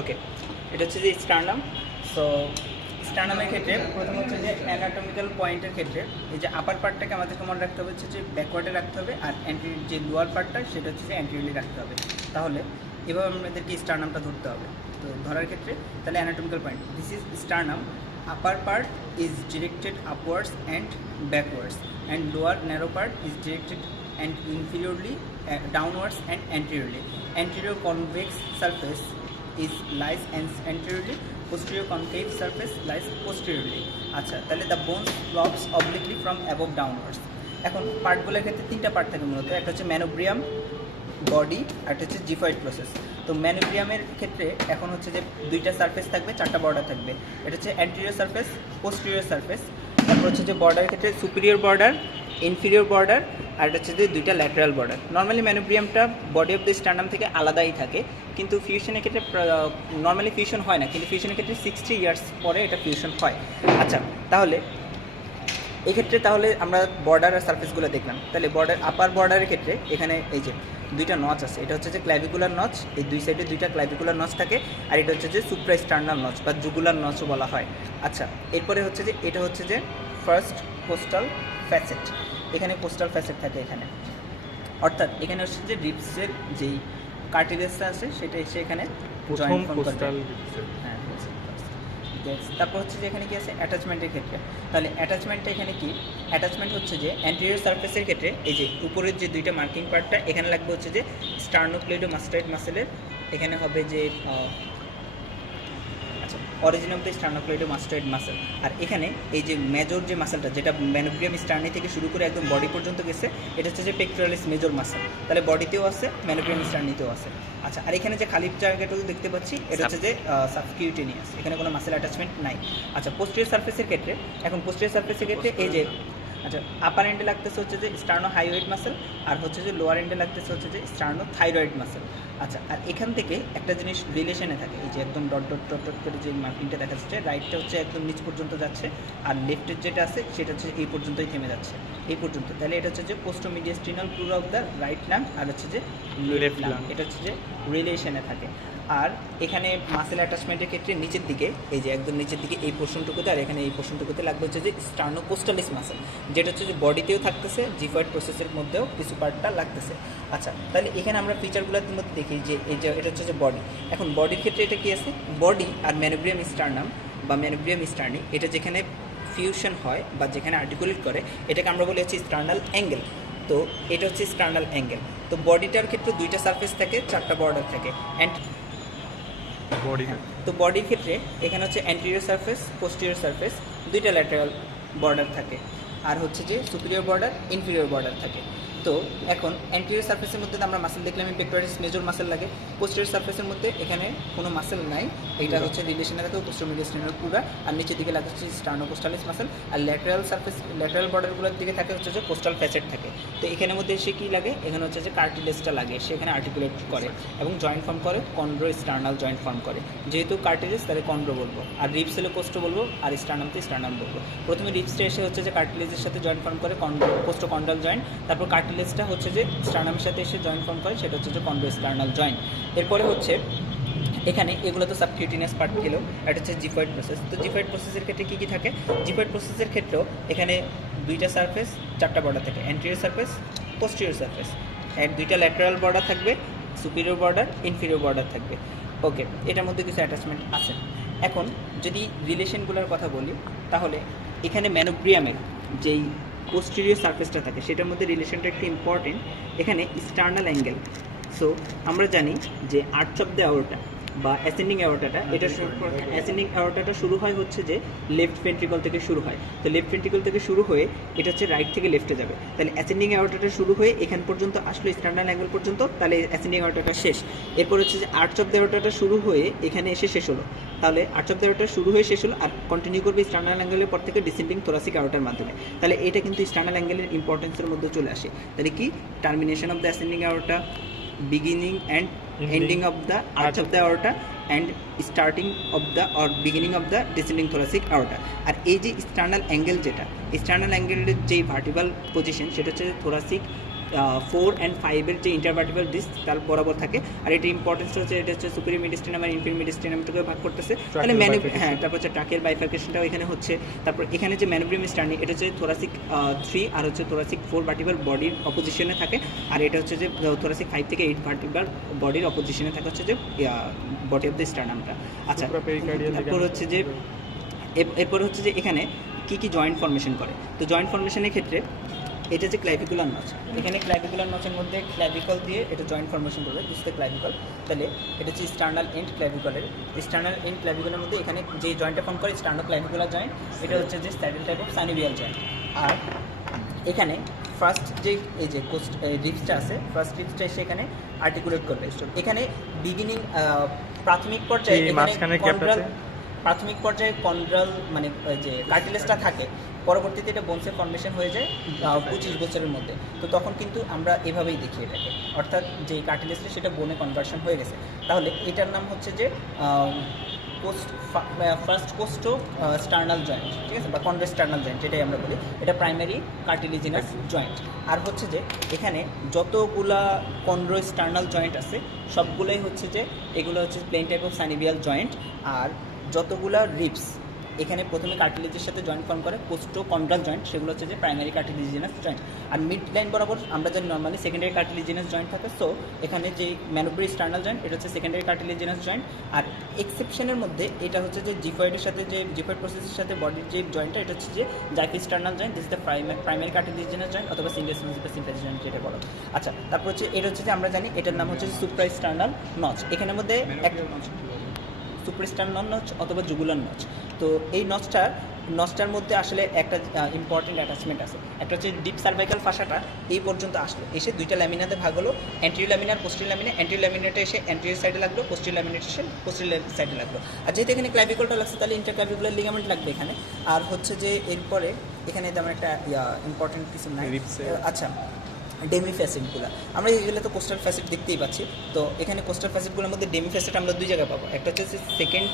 ওকে, এটা হচ্ছে যে স্টার্নাম। সো স্টার্নামের ক্ষেত্রে প্রথম হচ্ছে যে অ্যানাটমিক্যাল পয়েন্টের ক্ষেত্রে এই যে আপার পার্টটাকে আমাদেরকে মনে রাখতে হবে হচ্ছে যে ব্যাকওয়ার্ডে রাখতে হবে, আর যে লোয়ার পার্টটা সেটা হচ্ছে যে অ্যান্টিরিয়রলি রাখতে হবে। তাহলে এভাবে আমাদেরকে স্টার্নামটা ধরতে হবে। তো ধরার ক্ষেত্রে তাহলে anatomical point, this is sternum, upper part is directed upwards and backwards and lower narrow part is directed and inferiorly downwards and anteriorly. Anterior convex surface is lies anteriorly, posterior concave surface lies posteriorly. আচ্ছা, তাহলে the bone slopes obliquely from above downwards. এখন পার্টগুলোর ক্ষেত্রে তিনটা part থাকে মূলত, একটা হচ্ছে manubrium, body, আর একটা হচ্ছে জিফয়েড প্রসেস। তো ম্যানোব্রিয়ামের ক্ষেত্রে এখন হচ্ছে যে দুইটা সারফেস থাকবে, চারটা বর্ডার থাকবে। এটা হচ্ছে অ্যান্টেরিয়র সারফেস, পোস্টেরিয়র সারফেস। তারপর হচ্ছে যে বর্ডারের ক্ষেত্রে সুপিরিয়র বর্ডার, ইনফিরিয়র বর্ডার, আর এটা হচ্ছে যে দুইটা ল্যাটারাল বর্ডার। নর্মালি ম্যানোব্রিয়ামটা বডি অফ দ্য স্টার্নাম থেকে আলাদাই থাকে, কিন্তু ফিউশনের ক্ষেত্রে নর্মালি ফিউশন হয় না, কিন্তু ফিউশনের ক্ষেত্রে 60 ইয়ার্স পরে এটা ফিউশন হয়। আচ্ছা, তাহলে এক্ষেত্রে তাহলে আমরা বর্ডার আর সারফেসগুলো দেখলাম। তাহলে বর্ডার, আপার বর্ডারের ক্ষেত্রে এখানে এই যে দুইটা নচ আছে, এটা হচ্ছে যে ক্ল্যাভিকুলার নচ, এই দুই সাইডে দুইটা ক্ল্যাভিকুলার নচ থাকে, আর এটা হচ্ছে যে সুপ্রাস্টার্নাল নচ বা জুগুলার নচও বলা হয়। আচ্ছা, এরপরে হচ্ছে যে এটা হচ্ছে যে ফার্স্ট কোস্টাল ফ্যাসেট, এখানে কোস্টাল ফ্যাসেট থাকে এখানে, অর্থাৎ এখানে হচ্ছে যে রিবসের যেই কার্টিলেজটা আছে সেটা এসে এখানে জয়েন্ট ফর্ম করবে। হ্যাঁ, তারপর হচ্ছে যে এখানে কি আছে অ্যাটাচমেন্টের ক্ষেত্রে। তাহলে অ্যাটাচমেন্টটা এখানে কি, অ্যাটাচমেন্ট হচ্ছে যে অ্যান্টেরিয়র সারফেসের ক্ষেত্রে এই যে উপরের যে দুইটা মার্কিং পার্টটা এখানে লাগবে হচ্ছে যে স্টার্নোক্লেইডোমাস্টয়েড মাসেলের, এখানে হবে যে অরিজিন অফ দ্য স্টার্নোক্লেইডোমাস্টয়েড মাসেল। আর এখানে এই যে মেজর যে মাসেলটা যেটা ম্যানোব্রিয়াম স্টার্নি থেকে শুরু করে একদম বডি পর্যন্ত গেছে, এটা হচ্ছে যে পেক্টোরালিস মেজর মাসেল। তাহলে বডিতেও আছে, ম্যানোব্রিয়াম স্টার্নিতেও আছে। আচ্ছা, আর এখানে যে খালি জায়গাটুকু দেখতে পাচ্ছি এটা হচ্ছে যে সাবকিউটেনিয়াস, এখানে কোনো মাসেল অ্যাটাচমেন্ট নাই। আচ্ছা, পোস্টেরিয়র সারফেসের ক্ষেত্রে, এখন পোস্টেরিয়র সারফেসের ক্ষেত্রে এই যে আচ্ছা আপার এন্ডে লাগতেছে হচ্ছে যে স্টার্নো হাইওয়েড মাসেল, আর হচ্ছে যে লোয়ার এন্ডে লাগতেছে হচ্ছে যে স্টার্নো থাইরয়েড মাসেল। আচ্ছা, আর এখান থেকে একটা জিনিস রিলেশনে থাকে, এই যে একদম ডট ডট ডট ডট করে যে মার্কিংটা দেখা যাচ্ছে, রাইটটা হচ্ছে একদম নিচ পর্যন্ত যাচ্ছে, আর লেফটের যেটা আছে সেটা হচ্ছে এই পর্যন্তই থেমে যাচ্ছে, এই পর্যন্ত। তাহলে এটা হচ্ছে যে posteromediastinal pleura of the right lung, আর হচ্ছে যে লেফট লাং, এটা হচ্ছে যে রিলেশনে থাকে। আর এখানে মাসেল অ্যাটাচমেন্টের ক্ষেত্রে নিচের দিকে, এই যে একদম নিচের দিকে এই পোর্শনটুকুতে আর এখানে এই পোর্শনটুকুতে লাগবে হচ্ছে যে স্টার্নোকোস্টালিস মাসেল, যেটা হচ্ছে যে বডিতেও থাকতেছে, জিফয়েড প্রসেসের মধ্যেও কিছু পার্টটা লাগতেছে। আচ্ছা, তাহলে এখানে আমরা ফিচারগুলোর মধ্যে দেখি যে এই যে এটা হচ্ছে যে বডি। এখন বডির ক্ষেত্রে এটা কি আছে, বডি আর ম্যানোব্রিয়াম স্টার্নাম বা ম্যানোব্রিয়াম স্টার্নি, এটা যেখানে ফিউশন হয় বা যেখানে আর্টিকুলেট করে এটাকে আমরা বলি হচ্ছে স্টার্নাল অ্যাঙ্গেল। তো এটা হচ্ছে স্টার্নাল অ্যাঙ্গেল। তো বডিটার ক্ষেত্রে দুইটা সারফেস থাকে, চারটা বর্ডার থাকে। তো বডির ক্ষেত্রে এখানে হচ্ছে অ্যান্টেরিয়র সারফেস, পোস্টেরিয়র সারফেস, দুইটা ল্যাটারাল বর্ডার থাকে, আর হচ্ছে যে সুপিরিয়র বর্ডার, ইনফিরিয়র বর্ডার থাকে। তো এখন অ্যান্টেরিয়র সারফেসের মধ্যে আমরা মাসেল দেখলাম, পেক্টোরালিস মেজর মাসেল লাগে। পোস্টেরিয়র সারফেসের মধ্যে এখানে কোনো মাসেল নাই, এটা হচ্ছে রিলেশনে থাকে পোস্টোমিডিয়াস্টিনাল পুরা, আর নিচের দিকে লাগে হচ্ছে স্টার্নোকোস্টালিস মাসেল, আর ল্যাটারাল সারফেস, ল্যাটারাল বর্ডারগুলোর দিকে থাকে হচ্ছে যে কোস্টাল ফ্যাসেট থাকে। তো এখানের মধ্যে এসে কী লাগে, এখানে হচ্ছে যে কার্টিলেজটা লাগে, সেখানে আর্টিকুলেট করে এবং জয়েন্ট ফর্ম করে, কন্ড্রো স্টার্নাল জয়েন্ট ফর্ম করে। যেহেতু কার্টিলেজ তাহলে কন্ড্রো বলবো, আর রিবস হলে কোস্টো বলবো, আর স্টার্নামতে স্টার্নাম বলবো। প্রথমে রিবসটা এসে হচ্ছে যে কার্টিলেজের সাথে জয়েন্ট ফর্ম করে, কোস্টো কন্ডাল জয়েন্ট। তারপর কার্টিলেজটা হচ্ছে যে স্টার্নামের সাথে এসে জয়েন্ট ফর্ম করে, সেটা হচ্ছে যে কন্ড্রো স্টার্নাল জয়েন্ট। এরপরে হচ্ছে এখানে এগুলো তো সাবকিউটিনিয়াস পার্ট গেলেও, এটা হচ্ছে জিফয়েড প্রসেস। তো জিফয়েড প্রসেসের ক্ষেত্রে কী কী থাকে, জিফয়েড প্রসেসের ক্ষেত্রেও এখানে দুইটা সারফেস, চারটা বর্ডার থাকে, anterior surface, posterior surface, and দুইটা ল্যাটারাল বর্ডার থাকবে, সুপিরিয়র বর্ডার, ইনফিরিয়র বর্ডার থাকবে। ওকে, এটার মধ্যে কিছু অ্যাটাচমেন্ট আছে। এখন যদি রিলেশনগুলোর কথা বলি, তাহলে এখানে ম্যানোব্রিয়ামের যেই পোস্টেরিয়র সারফেসটা থাকে সেটার মধ্যে রিলেশনটা একটু ইম্পর্টেন্ট। এখানে স্টার্নাল অ্যাঙ্গেল। সো আমরা জানি যে আর্চ অফ দ্য অ্যাওর্টা বা অ্যাসেন্ডিং অ্যাওর্টাটা, এটা অ্যাসেন্ডিং অ্যাওর্টাটা শুরু হয় হচ্ছে যে লেফট ভেন্ট্রিকল থেকে শুরু হয়। তো লেফট ভেন্ট্রিকল থেকে শুরু হয়ে এটা হচ্ছে রাইট থেকে লেফটে যাবে। তাহলে অ্যাসেন্ডিং অ্যাওর্টাটা শুরু হয়ে এখান পর্যন্ত আসলো, স্টার্নাল অ্যাঙ্গেল পর্যন্ত, তাহলে অ্যাসেন্ডিং অ্যাওর্টাটা শেষ। এরপর হচ্ছে যে আর্চ অফ দ্য অ্যাওর্টাটা শুরু হয়ে এখানে এসে শেষ হলো, তাহলে আর্চ অফ দ্য অ্যাওর্টা শুরু হয়ে শেষ হলো, আর কন্টিনিউ করবে স্টার্নাল অ্যাঙ্গেলের পর থেকে ডিসেন্ডিং থোরাসিক অ্যাওর্টার মাধ্যমে। তাহলে এটা কিন্তু স্টার্নাল অ্যাঙ্গেলের ইম্পর্টেন্সের মধ্যে চলে আসে। তাহলে কি, termination of the ascending aorta, beginning and ending of the arch of the aorta and starting of the or beginning of the descending thoracic aorta। আর এই যে স্টার্নাল অ্যাঙ্গেল, যেটা স্টার্নাল অ্যাঙ্গেলের যেই ভার্টিক্যাল পজিশন সেটা হচ্ছে থোরাসিক 4 and 5 এর যে intervertebral disk তার বরাবর থাকে। আর এটা ইম্পর্টেন্স হচ্ছে এটা হচ্ছে সুপিরিয়র মিডিস্টিনাম আর ইনফিরিয়র মিডিস্টিনাম থেকে ভাগ করতেছে। তাহলে হ্যাঁ, তারপর হচ্ছে ট্রাকের বাইফার্কেশনটাও এখানে হচ্ছে। তারপর এখানে যে ম্যানোব্রিয়াম স্টার্নি এটা হচ্ছে থোরাসিক 3 আর হচ্ছে থোরাসিক 4 ভার্টিবল বডির অপোজিশনে থাকে। আর এটা হচ্ছে যে থোরাসিক 5 থেকে 8 ভার্টিবল বডির অপোজিশনে থাকে হচ্ছে যে বডি অফ দ্য স্টার্নামটা। আচ্ছা, তারপর হচ্ছে যে এরপর হচ্ছে যে এখানে কী কী জয়েন্ট ফর্মেশন করে। তো জয়েন্ট ফর্মেশনের ক্ষেত্রে এটা যে ক্লাভিকুলার নচ, এখানে ক্লাভিকুলার নচের মধ্যে ক্লাভিকল দিয়ে এটা জয়েন্ট ফর্মেশন করবে, দিস দ্য ক্লাভিকল। তাহলে এটা হচ্ছে স্টার্নাল এন্ড ক্লাভিকলের। স্টার্নাল এন্ড ক্লাভিকলের মধ্যে এখানে যে জয়েন্টটা ফর্ম করে স্টার্নো ক্লাভিকুলার জয়েন্ট, এটা হচ্ছে যে saddle type of synovial joint. আর এখানে ফার্স্ট যে এই যে রিপসটা আছে, ফার্স্ট রিপসটা এসে এখানে আর্টিকুলেট করবে। এখানে বিগিনিং প্রাথমিক পর্যায়ে কন্ড্রাল মানে যে কার্টিলেজটা থাকে, পরবর্তীতে এটা বোনসের ফর্মেশন হয়ে যায় 25 বছরের মধ্যে। তো তখন কিন্তু আমরা এভাবেই দেখি এটাকে, অর্থাৎ যে কার্টিলেজটা সেটা বোনে কনভার্সন হয়ে গেছে। তাহলে এটার নাম হচ্ছে যে ফার্স্ট কোস্টো স্টার্নাল জয়েন্ট, ঠিক আছে, বা কনভেস্টার্নাল জয়েন্ট যেটাই আমরা বলি। এটা প্রাইমারি কার্টিলিজিনাস জয়েন্ট। আর হচ্ছে যে এখানে যতগুলা কন্ড্রোস্টার্নাল জয়েন্ট আছে সবগুলোই হচ্ছে যে এগুলো হচ্ছে plane type of synovial joint. আর যতগুলা রিপস এখানে প্রথমে কার্টিলেজের সাথে জয়েন্ট ফর্ম করে পোস্টো কন্ড্রাল জয়েন্ট, সেগুলো হচ্ছে যে প্রাইমারি কার্টিলিজিনাস জয়েন্ট। আর মিড লাইন বরাবর আমরা জানি নর্মালি সেকেন্ডারি কার্টিলিজিনাস জয়েন্ট থাকে। সো এখানে যে ম্যানোব্রি স্টার্নাল জয়েন্ট এটা হচ্ছে সেকেন্ডারি কার্টিলিজিনাস জয়েন্ট। আর এক্সেপশনের মধ্যে এটা হচ্ছে যে জিফয়েডের সাথে যে জিফয়েড প্রসেসের সাথে বডির যে জয়েন্টটা এটা হচ্ছে যে xiphisternal joint, this is the primary cartilaginous joint অথবা সিম্পাথেটিক জয়েন্ট যেটা বলো। আচ্ছা, তারপর হচ্ছে এটা হচ্ছে যে আমরা জানি এটার নাম হচ্ছে সুপ্রাস্টার্নাল নচ। এখানের মধ্যে সুপ্রাস্টার্নাল নচ অথবা জুগুলার নচ। তো এই নচটার মধ্যে আসলে একটা ইম্পর্টেন্ট অ্যাটাচমেন্ট আছে। একটা হচ্ছে ডিপ সার্ভাইকাল ফাসাটা এই পর্যন্ত আসলো, এসে দুইটা ল্যামিনাতে ভাগ হলো, অ্যান্টিরিয়র ল্যামিনার পোস্টেরিয়র ল্যামিনা। অ্যান্টিরিয়র ল্যামিনাটা এসে অ্যান্টিরিয়র সাইডে লাগলো, পোস্টেরিয়র ল্যামিনাটা এসে পোস্টেরিয়র সাইডে লাগলো। আর যেহেতু এখানে ক্লাভিকলটা লাগছে তাহলে ইন্টারক্লাভিকুলার লিগামেন্ট লাগবে এখানে। আর হচ্ছে যে এরপরে এখানে তেমন একটা ইম্পর্টেন্ট কিছু নাই। আচ্ছা, ডেমি ফ্যাসিটগুলো আমরা এগুলো তো কোস্টাল ফ্যাসিট দেখতেই পাচ্ছি। তো এখানে কোস্টাল ফ্যাসিটগুলোর মধ্যে ডেমি ফ্যাসিট আমরা দুই জায়গায় পাবো, একটা হচ্ছে সেকেন্ড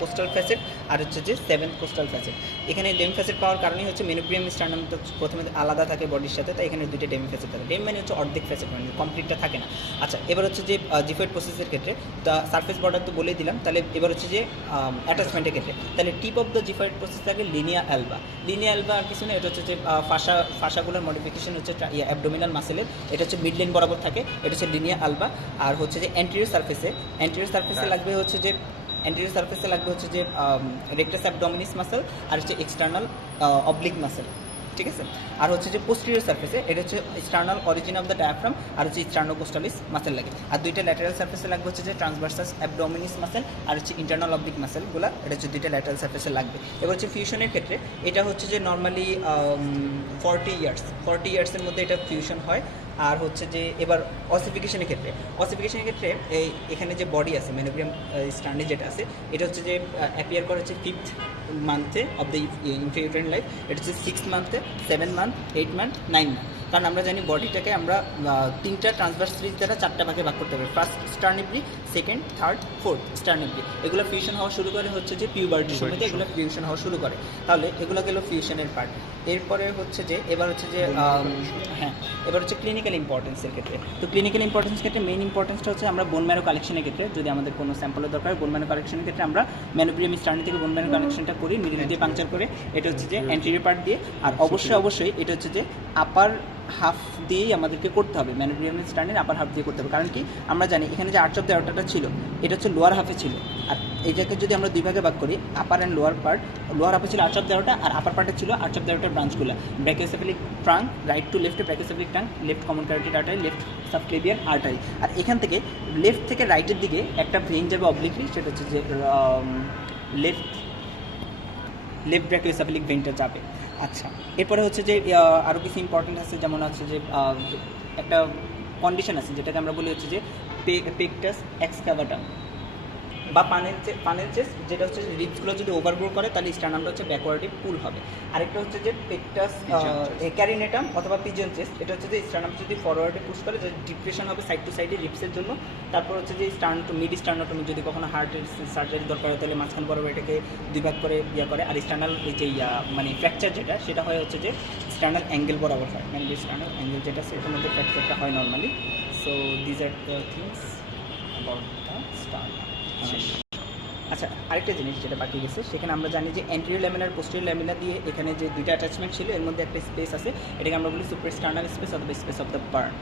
কোস্টাল ফ্যাসিট আর হচ্ছে যে 7th কোস্টাল ফ্যাসিট। এখানে ডেমি ফ্যাসিট পাওয়ার কারণেই হচ্ছে মেনোব্রিয়াম স্টার্নাম তো প্রথমে আলাদা থাকে বডির সাথে, তাই এখানে দুইটা ডেমি ফ্যাসিট থাকে। ডেমি মানে হচ্ছে অর্ধেক ফ্যাসিট, মানে কমপ্লিটটা থাকে না। আচ্ছা, এবার হচ্ছে যে জিফয়েড প্রসেসের ক্ষেত্রে তা সারফেস বর্ডার তো বলেই দিলাম। তাহলে এবার হচ্ছে যে অ্যাটাচমেন্টের ক্ষেত্রে তাহলে tip of the xiphoid process থাকে লিনিয়া অ্যালবা। লিনিয়া অ্যালবা আর কিছু না, এটা হচ্ছে যে ফাসাগুলোর মডিফিকেশন হচ্ছে অ্যাবডোমিনাল মাসেলের, এটা হচ্ছে মিড লাইন বরাবর থাকে, এটা হচ্ছে লিনিয়া আলবা। আর হচ্ছে যে অ্যান্টেরিয়র সারফেসে লাগবে হচ্ছে যে রেকটাস অ্যাবডোমিনিস মাসেল আর হচ্ছে এক্সটার্নাল অবলিক মাসেল, ঠিক আছে। আর হচ্ছে যে পোস্টেরিয়র সারফেসে এটা হচ্ছে sternal origin of the diaphragm আর হচ্ছে স্টার্নোকোস্টালিস মাসেল লাগে। আর দুইটা ল্যাটারাল সারফেসে লাগবে হচ্ছে যে ট্রান্সভার্সাস অ্যাবডোমিনিস মাসেল আর হচ্ছে ইন্টারনাল অবলিক মাসেলগুলো, এটা হচ্ছে দুইটা ল্যাটারাল সারফেসে লাগবে। এবার হচ্ছে ফিউশনের ক্ষেত্রে এটা হচ্ছে যে নর্মালি 40 ইয়ার্সের মধ্যে এটা ফিউশন হয়। আর হচ্ছে যে এবার অসিফিকেশনের ক্ষেত্রে এখানে যে বডি আছে মেনোব্রিয়াম স্টার্নি যেটা আছে এটা হচ্ছে যে অ্যাপিয়ার করে হচ্ছে 5th মান্থে of the intrauterine life. এটা হচ্ছে 6th মান্থে, 7th month, 8th month, 9th month. কারণ আমরা জানি বডিটাকে আমরা 3টা ট্রান্সভার্স রিজ দ্বারা 4টা ভাগে ভাগ করতে হবে, ফার্স্ট স্টার্নিব্রি, সেকেন্ড, থার্ড, ফোর্থ স্টার্নিব্রি। এগুলো ফিউশন হওয়া শুরু করে হচ্ছে যে পিউবার্টির সময়তে এগুলো ফিউশন হওয়া শুরু করে। তাহলে এগুলো গেল ফিউশনের পার্ট। এরপরে হচ্ছে যে এবার হচ্ছে যে এবার হচ্ছে ক্লিনিক্যাল ইম্পর্টেন্সের ক্ষেত্রে। তো ক্লিনিক্যাল ইম্পর্টেন্সের ক্ষেত্রে মেইন ইম্পর্টেন্সটা হচ্ছে আমরা বোন ম্যারো কালেকশনের ক্ষেত্রে যদি আমাদের কোনো স্যাম্পলের দরকার, বোন ম্যারো কালেকশনের ক্ষেত্রে আমরা ম্যানোব্রিয়াম স্টার্নি থেকে বোন ম্যারো কালেকশনটা করি মিডিল দিয়ে পাংচার করে, এটা হচ্ছে যে অ্যান্টেরিয়র পার্ট দিয়ে। আর অবশ্যই এটা হচ্ছে যে আপার হাফ দিয়েই আমাদেরকে করতে হবে, ম্যানোব্রিয়াম স্টার্নের আপার হাফ দিয়ে করতে হবে। কারণ কি আমরা জানি এখানে যে আর্চ অফ দ্য অ্যাওর্টাটা ছিল এটা হচ্ছে লোয়ার হাফে ছিল। আর এইটাকে যদি আমরা দুই ভাগে ভাগ করি, upper and lower part, lower হাফে ছিল আর্চ অফ দ্য অ্যাওর্টা আর আপার পার্টে ছিল আর্চ অফ দ্য অ্যাওর্টার ব্রাঞ্চগুলো, ব্র্যাকিওসেফালিক ট্রাঙ্ক, রাইট টু লেফটে brachiocephalic trunk, left common carotid artery, left subclavian artery. আর এখান থেকে লেফট থেকে রাইটের দিকে একটা ভেইন যাবে অবলিকলি, সেটা হচ্ছে যে লেফট ব্র্যাকিওসেফালিক ভেইনটা যাবে। আচ্ছা, এরপরে হচ্ছে যে আরও কিছু ইম্পর্টেন্ট আছে, যেমন হচ্ছে যে একটা কন্ডিশন আছে যেটাকে আমরা বলি হচ্ছে যে পেকটাস এক্সকাভাটা। বা পানের চেস্ট যেটা হচ্ছে রিপসগুলো যদি ওভারগ্রো করে তাহলে স্টার্নামটা হচ্ছে ব্যাকওয়ার্ডে পুল হবে। আরেকটা হচ্ছে যে পেকটাস ক্যারিনেটাম অথবা পিজন চেস্ট, এটা হচ্ছে যে স্টার্নাম যদি ফরওয়ার্ডে পুশ করে যে ডিপ্রেশন হবে সাইড টু সাইডে রিপসের জন্য। তারপর হচ্ছে যে মিড স্টার্নাটমি যদি কখনো হার্টের সার্জারি দরকার হয় তাহলে মাঝখান বরাবর এটাকে দুই ভাগ করে করে। আর স্টার্নাল এই যে মানে ফ্র্যাকচার যেটা সেটা হয় হচ্ছে যে স্টার্নাল অ্যাঙ্গেল বরাবর হয়, মেনলি স্টার্নাল অ্যাঙ্গেল যেটা সেটার মধ্যে ফ্র্যাকচারটা হয় normally. So these are the things about the sternum. আচ্ছা, আরেকটা জিনিস যেটা বাকি গেছে, সেখানে আমরা জানি যে অ্যান্টেরিয়র ল্যামিনার পোস্টেরিয়র ল্যামিনা দিয়ে এখানে যে দুইটা অ্যাটাচমেন্ট ছিল এর মধ্যে একটা স্পেস আছে, এটাকে আমরা বলি সুপ্রাস্টার্নাল স্পেস অথবা স্পেস অফ দ্য বার্ন।